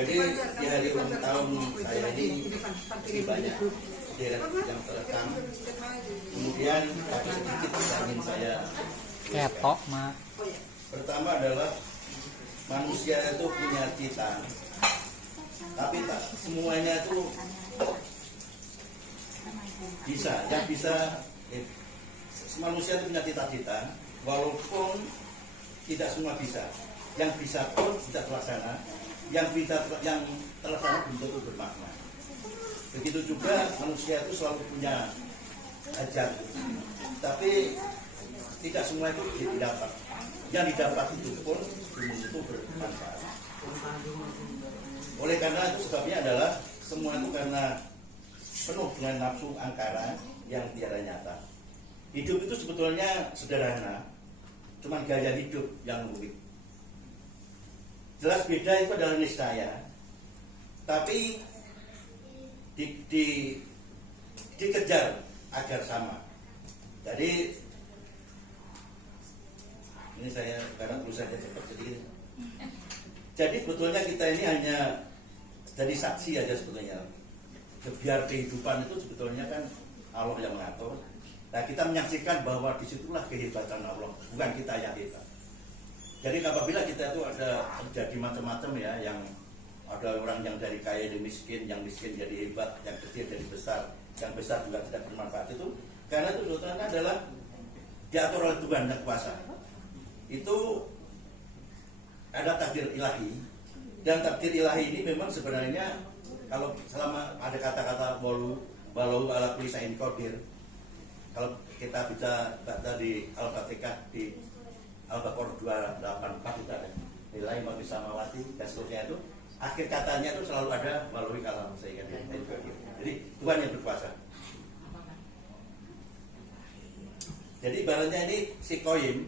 Jadi di hari ulang tahun saya ini masih banyak deret yang terekam. Kemudian ada sedikit yang ingin saya ketok mak. Pertama adalah manusia itu punya cita, tapi tak semuanya itu bisa. Yang bisa manusia itu punya cita-cita, walaupun tidak semua bisa. Yang bisa pun tidak terlaksana, yang terlaksana belum tentu bermakna. Begitu juga manusia itu selalu punya hajat, tapi tidak semua itu didapat. Yang didapat itu pun belum tentu bermanfaat. Oleh karena itu sebabnya adalah semua itu karena penuh dengan nafsu angkara yang tiada nyata. Hidup itu sebetulnya sederhana, cuma gaya hidup yang rumit. Jelas beda itu adalah niscaya, tapi dikejar agar sama. Jadi ini saya karena tulisannya cepat sedikit. Jadi sebetulnya kita ini hanya jadi saksi aja sebetulnya. Biar kehidupan itu sebetulnya kan Allah yang mengatur. Nah kita menyaksikan bahwa disitulah kehebatan Allah, bukan kita yang hebat. Jadi apabila kita itu ada terjadi macam-macam ya, yang ada orang yang dari kaya jadi miskin, yang miskin jadi hebat, yang kecil jadi besar, yang besar juga tidak bermanfaat itu, karena itu sebetulnya adalah diatur oleh Tuhan yang kuasa. Itu ada takdir ilahi, dan takdir ilahi ini memang sebenarnya kalau selama ada kata-kata walau ala kulli syai'in qadir, kalau kita baca di Al-Fatihah di Al-Baqarah 284 kita ada nilai mati samawati dan seterusnya itu akhir katanya itu selalu ada melalui kalam saya kan. Jadi Tuhan yang berkuasa. Jadi ibaratnya ini si Qayyim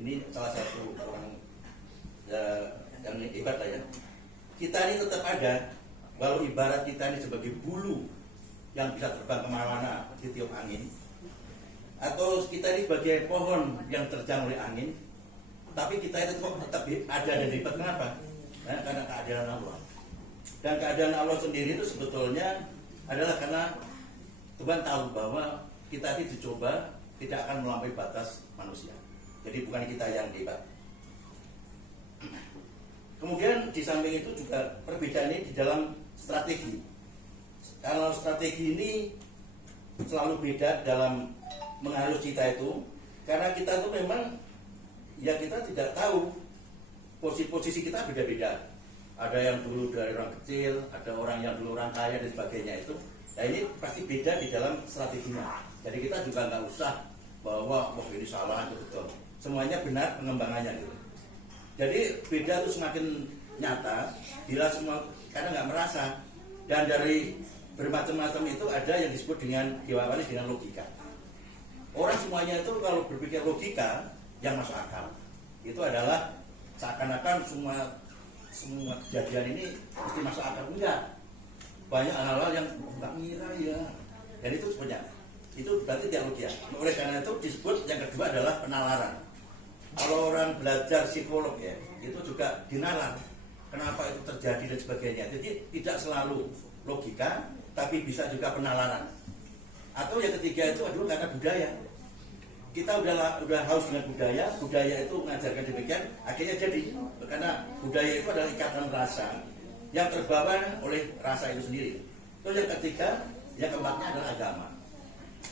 ini salah satu orang yang hebat lah ya. Kita ini tetap ada walau ibarat kita ini sebagai bulu yang bisa terbang kemana-mana ditiup angin, atau kita ini sebagai pohon yang terjang oleh angin, tapi kita itu tetap ada dan hebat. Kenapa? Nah, karena keadaan Allah. Dan keadaan Allah sendiri itu sebetulnya adalah karena Tuhan tahu bahwa kita ini dicoba tidak akan melampaui batas manusia. Jadi bukan kita yang hebat. Kemudian di samping itu juga perbedaan ini di dalam strategi. Kalau strategi ini selalu beda dalam menghalus cita itu, karena kita itu memang ya kita tidak tahu posisi kita beda-beda. Ada yang dulu dari orang kecil, ada orang yang dulu orang kaya dan sebagainya itu. Nah ini pasti beda di dalam strateginya. Jadi kita juga nggak usah bahwa wah ini salah itu betul. Semuanya benar pengembangannya gitu. Jadi beda itu semakin nyata bila semua karena nggak merasa. Dan dari bermacam-macam itu ada yang disebut dengan diawali dengan logika. Orang semuanya itu kalau berpikir logika yang masuk akal itu adalah seakan-akan semua kejadian ini mesti masuk akal. Enggak, banyak hal-hal yang nggak ngira ya, dan itu sebenarnya itu berarti tidak logis. Oleh karena itu disebut yang kedua adalah penalaran. Kalau orang belajar psikolog ya itu juga dinalar kenapa itu terjadi dan sebagainya. Jadi tidak selalu logika tapi bisa juga penalaran. Atau yang ketiga itu adalah karena budaya. Kita udah haus dengan budaya itu mengajarkan demikian, akhirnya jadi karena budaya itu adalah ikatan rasa yang terbawa oleh rasa itu sendiri. Terus yang ketiga, yang keempatnya adalah agama.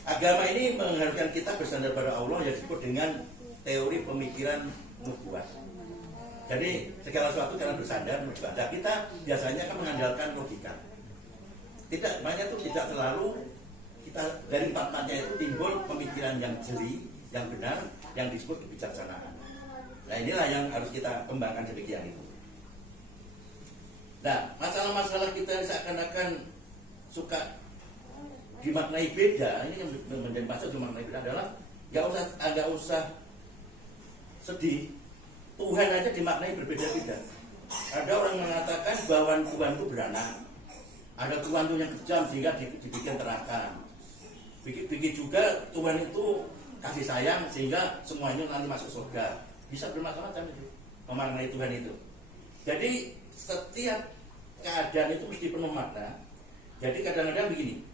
Agama ini mengharuskan kita bersandar pada Allah yang disebut dengan teori pemikiran nubuat. Jadi segala sesuatu karena bersandar nubuat. Nah, kita biasanya kan mengandalkan logika. Tidak banyak itu tidak selalu kita dari empat-empatnya itu timbul pemikiran yang jeli, yang benar, yang disebut kebijaksanaan. Nah inilah yang harus kita kembangkan demikian itu. Nah masalah-masalah kita seakan-akan suka dimaknai beda, ini yang menjadi masalah dimaknai beda adalah nggak usah sedih. Tuhan aja dimaknai berbeda-beda. Ada orang mengatakan bahwa Tuhan itu beranak, ada Tuhan itu yang kejam sehingga dibikin neraka. Bikin juga Tuhan itu kasih sayang sehingga semuanya nanti masuk surga. Bisa bermacam-macam itu memaknai Tuhan itu. Jadi setiap keadaan itu mesti penuh makna. Jadi kadang-kadang begini,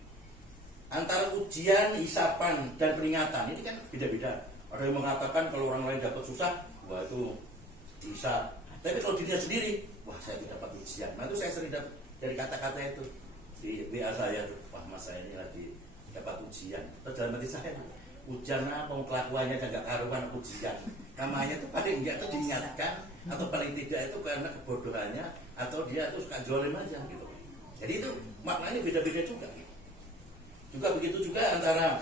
antara ujian, hisapan, dan peringatan ini kan beda-beda. Ada yang mengatakan kalau orang lain dapat susah, wah itu bisa. Tapi kalau dirinya sendiri, wah saya tidak dapat ujian. Nah itu saya sering dapat dari kata-kata itu di WA saya tuh, wah mas saya ini lagi dapat ujian. Terus dalam hati saya, ujian apa kelakuannya dan gak karuan ujian. Namanya itu paling enggak itu diingatkan atau paling tidak itu karena kebodohannya atau dia itu suka jolim aja gitu. Jadi itu maknanya beda-beda juga. Juga begitu juga antara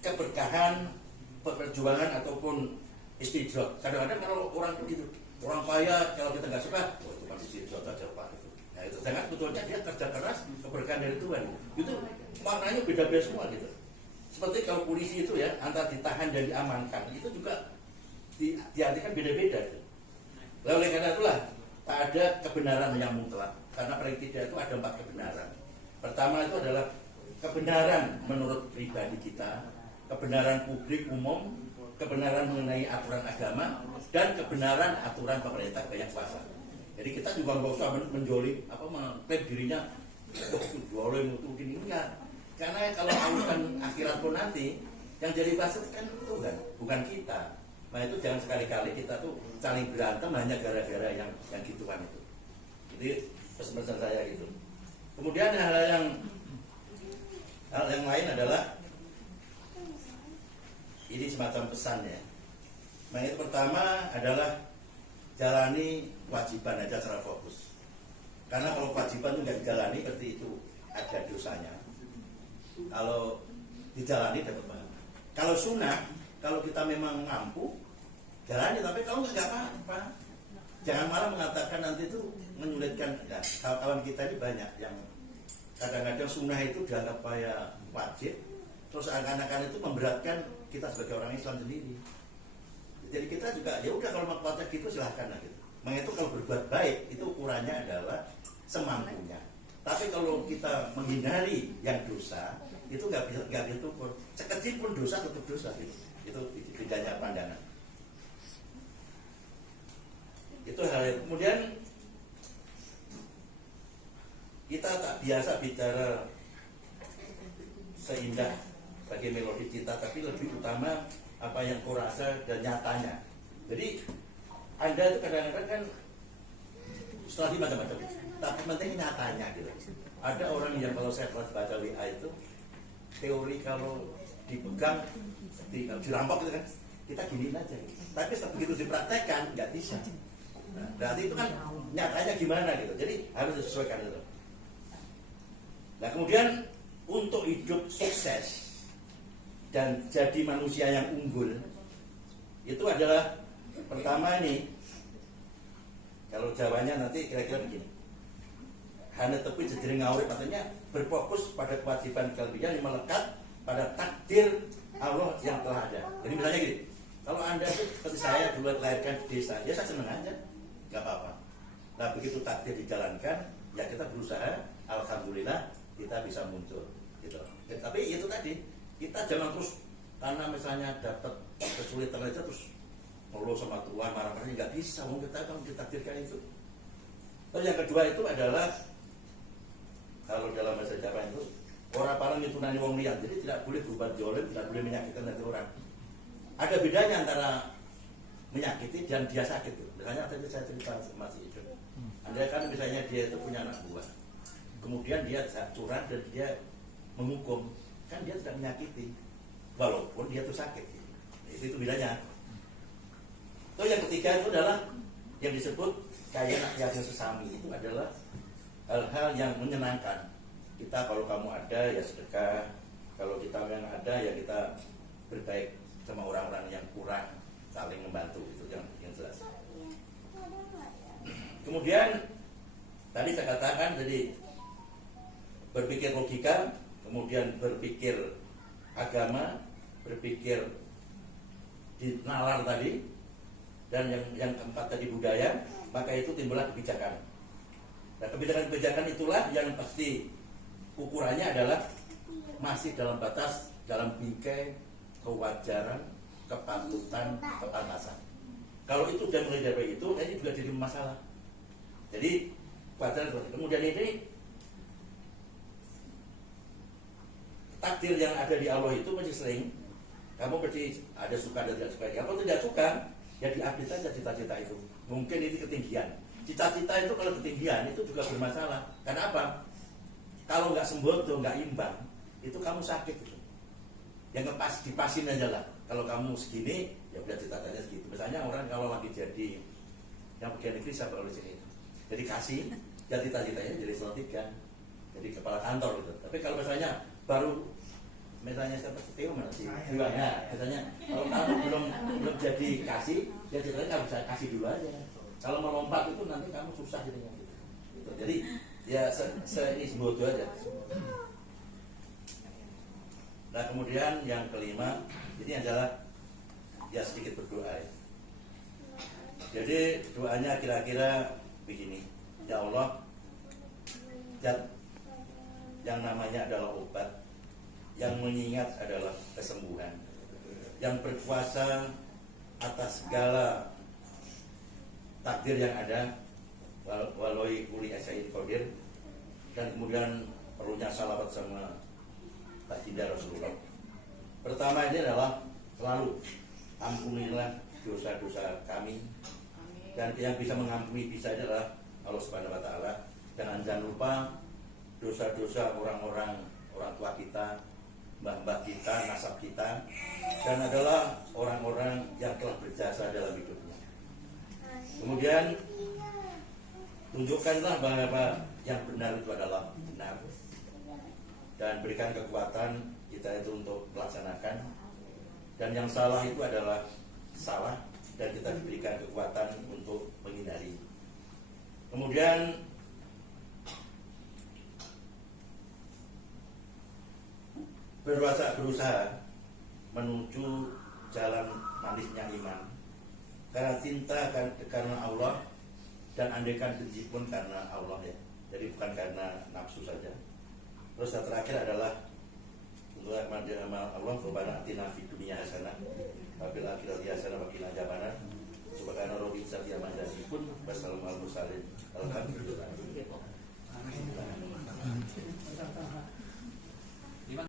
keberkahan, perjuangan ataupun istidrak. Kadang-kadang kalau orang itu gitu, orang kaya kalau kita nggak suka, oh itu kan istidrak aja pak itu. Nah itu jangan betulnya dia kerja keras keberkahan dari Tuhan. Itu maknanya beda-beda semua gitu. Seperti kalau polisi itu ya antara ditahan dan diamankan itu juga diartikan beda-beda. Gitu. Lalu oleh karena itulah tak ada kebenaran yang mutlak. Karena paling tidak itu ada 4 kebenaran. Pertama itu adalah kebenaran menurut pribadi kita, kebenaran publik umum, kebenaran mengenai aturan agama, dan kebenaran aturan pemerintah banyak kuasa. Jadi kita juga nggak usah menjolim, mengklaim dirinya, jolim itu gini enggak. Karena kalau urusan akhirat pun nanti, yang jadi wasit kan Tuhan, bukan kita. Nah itu jangan sekali-kali kita tuh saling berantem hanya gara-gara yang gituan itu. Jadi pesan-pesan saya gitu. Kemudian hal yang lain adalah ini semacam pesan ya. Nah itu pertama adalah jalani kewajiban aja secara fokus. Karena kalau kewajiban itu nggak dijalani berarti itu ada dosanya. Kalau dijalani dapat pahala. Kalau sunnah, kalau kita memang mampu jalani, tapi kalau nggak apa-apa. Jangan malah mengatakan nanti itu menyulitkan. Nah, kawan kita ini banyak yang kadang-kadang sunnah itu dianggap kayak wajib, terus akan-akan itu memberatkan kita sebagai orang Islam sendiri. Jadi kita juga ya udah kalau mau kuatnya gitu silahkan lah gitu. Makanya itu kalau berbuat baik itu ukurannya adalah semampunya. Tapi kalau kita menghindari yang dosa itu nggak bisa ukur. Sekecil pun dosa tetap dosa gitu. Itu bedanya pandangan. Itu hal yang kemudian kita tak biasa bicara seindah bagi melodi cinta, tapi lebih utama apa yang kau rasa dan nyatanya. Jadi Anda itu kadang-kadang kan strategi macam-macam, tapi penting nyatanya gitu. Ada orang yang kalau saya pernah baca WA itu teori kalau dipegang dirampok gitu kan, kita giniin aja. Tapi begitu dipraktekkan nggak bisa. Nah, berarti itu kan nyatanya gimana gitu. Jadi harus disesuaikan itu. Nah kemudian untuk hidup sukses dan jadi manusia yang unggul itu adalah pertama ini, kalau Jawanya nanti kira-kira begini, hanya tepi jadi ngawur, artinya berfokus pada kewajiban kelebihan yang melekat pada takdir Allah yang telah ada. Jadi misalnya gini, kalau Anda itu seperti saya dulu lahirkan di desa, ya saya senang aja, nggak apa-apa. Nah begitu takdir dijalankan, ya kita berusaha, alhamdulillah kita bisa muncul gitu. Ya, tapi itu tadi, kita jangan terus karena misalnya dapat kesulitan aja terus ngeluh sama Tuhan, marah-marah, nggak bisa. Mau kita kan ditakdirkan itu. Terus yang kedua itu adalah kalau dalam bahasa Jawa itu orang paling itu nani wong liat, jadi tidak boleh berbuat jolim, tidak boleh menyakitkan hati orang. Ada bedanya antara menyakiti dan dia sakit. Misalnya tadi saya cerita masih itu. Anda kan misalnya dia itu punya anak buah, kemudian dia curang dan dia menghukum, kan dia tidak menyakiti, walaupun dia itu sakit. Itu bedanya. Terus yang ketiga itu adalah yang disebut kayak yakin sesami, itu adalah hal-hal yang menyenangkan. Kita kalau kamu ada ya sedekah, kalau kita yang ada ya kita berbaik sama orang-orang yang kurang, saling membantu, itu yang jelas. Kemudian tadi saya katakan jadi berpikir logika, kemudian berpikir agama, berpikir di nalar tadi, dan yang keempat tadi budaya, maka itu timbullah kebijakan. Nah kebijakan-kebijakan itulah yang pasti ukurannya adalah masih dalam batas, dalam bingkai kewajaran, kepatutan, kepantasan. Kalau itu sudah mulai dari itu, ini juga jadi masalah. Jadi kewajaran. Kemudian ini takdir yang ada di Allah itu masih sering kamu pasti ada suka dan tidak suka. Kalau tidak suka, ya diupdate saja cita-cita itu. Mungkin ini ketinggian. Cita-cita itu kalau ketinggian itu juga bermasalah. Karena apa? Kalau nggak sembodo, nggak imbang, itu kamu sakit gitu. Yang dipasin aja lah. Kalau kamu segini, ya udah cita-citanya segitu. Misalnya orang kalau lagi jadi yang pegawai negeri siapa kalau sini, jadi kasih, ya cita-citanya jadi selatikan, jadi kepala kantor gitu. Tapi kalau misalnya baru misalnya seperti itu mana sih jualnya, misalnya kalau kamu belum jadi kasih, ya cita-citanya kamu bisa kasih dulu aja. Kalau melompat itu nanti kamu susah jadinya gitu. Jadi ya ini sembodo aja. Nah kemudian yang kelima ini adalah ya sedikit berdoa ya. Jadi doanya kira-kira begini, ya Allah, yang namanya adalah obat, yang mengingat adalah kesembuhan, yang berkuasa atas segala takdir yang ada, waloi kuli asyid qadir, dan kemudian perlunya salawat sama baginda Rasulullah. Pertama ini adalah selalu ampunilah dosa-dosa kami, dan yang bisa mengampuni bisa adalah Allah Subhanahu wa taala. Dan jangan lupa dosa-dosa orang tua kita, mbah-mbah kita, nasab kita, dan adalah orang-orang yang telah berjasa dalam hidupnya. Kemudian tunjukkanlah bahwa yang benar itu adalah benar, dan berikan kekuatan kita itu untuk melaksanakan, dan yang salah itu adalah salah, dan kita diberikan kekuatan untuk menghindari. Kemudian berusaha menuju jalan manisnya iman, karena cinta karena Allah, dan andaikan benci pun karena Allah ya. Jadi bukan karena nafsu saja. Terus yang terakhir adalah untuk amal Allah, Rabbana atina fid dunya hasanah wa fil akhirati hasanah wa qina adzabannar. Subhana rabbika rabbil izzati amma yasifun wa salamun alal mursalin. Alhamdulillah.